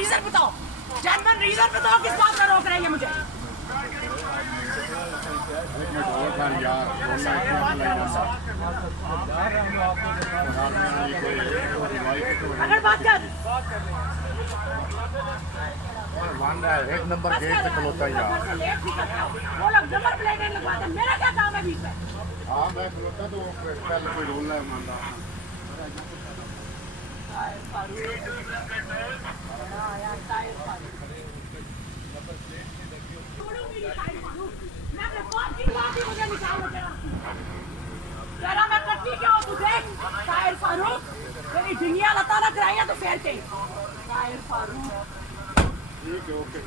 Reason बताओ, genuine reason बताओ किस बात का रोक रही है मुझे। अगर बात कर एक नंबर गेट पे खलोता ही यार। वो लोग नंबर प्लेट लगवाते हैं, मेरा क्या काम है बीच में? हाँ मैं खलोता तो पहले कोई रूल है मानता। जरा मैं करती क्या हूँ तुझे ताहिर फारूक, तेरी डिंगिया लता ना कराइया तो फेर के ताहिर फारूक। ठीक है ओके।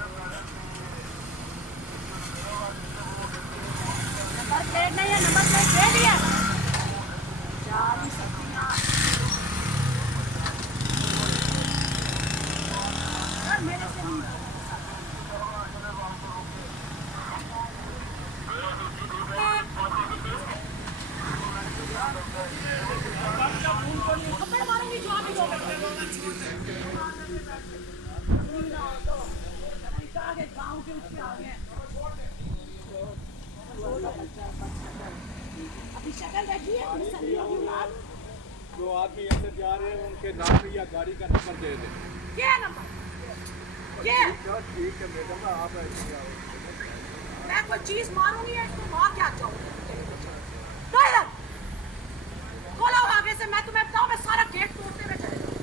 नंबर प्लेट नहीं है, नंबर प्लेट दे दिया जा भी सकती ना मेरे से नहीं। थप्पड़ मारूंगी जो आप ही लोग गाँव के उसके आगे अभी शक्ल देखिए सलियों की औलाद। जो आदमी ऐसे जा रहे हैं उनके नाम या गाड़ी का नंबर दे दें। क्या नंबर क्या? ठीक है मैडम आप ऐसे आओ। मैं कोई चीज मारूंगी या इसको मार क्या चाहूंगी? खोलो आगे से, मैं तुम्हें बताऊं मैं सारा गेट तोड़ते हुए चले जाऊं।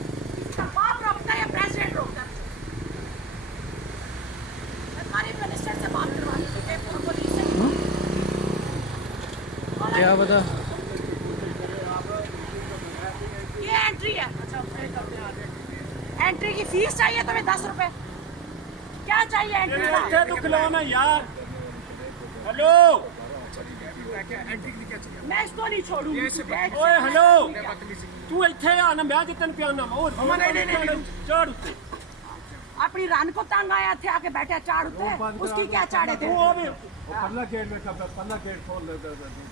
इसका बाप रोकता है या प्रेसिडेंट रोकता है? मैं तुम्हारी मिनिस्टर से बात करवा दूं, पुलिस से। क्या बता ये एंट्री है। एंट्री की फीस चाहिए तुम्हें 10 रुपए। क्या चाहिए एंट्री का? तो खिलौना यार। हेलो मैं इसको नहीं छोड़ूंगी। ओए हेलो तू इथे आ ना मैं जितन पियाना और चढ़ उत्ते अपनी रान को तंग आया थे आके बैठे चाड़ उते उसकी क्या चाड़े थे? पल्ला गेट में सब पल्ला गेट खोल दे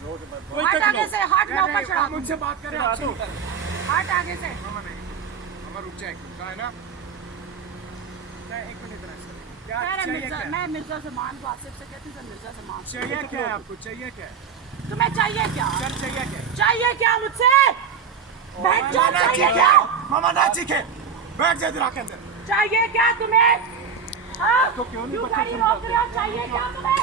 रोड पर। हाथ आगे से, हाथ में ऊपर चढ़ा। मुझसे बात करें हाथ आगे से। हमारा रुक जाए है ना। एक मिनट मैं मिर्जा सलमान को आसिफ से कहती हूँ मिर्जा सलमान। चाहिए क्या है आपको? चाहिए क्या? तुम्हें चाहिए क्या? चाहिए क्या? चाहिए क्या मुझसे? बैठ जाओ। चाहिए क्या? मामा ना चीखे बैठ जा इधर आके अंदर। चाहिए क्या तुम्हें? हाँ? तो क्यों नहीं क्यों बच्चे गाड़ी रोक रहे हो? चाहिए क्या तुम्हें?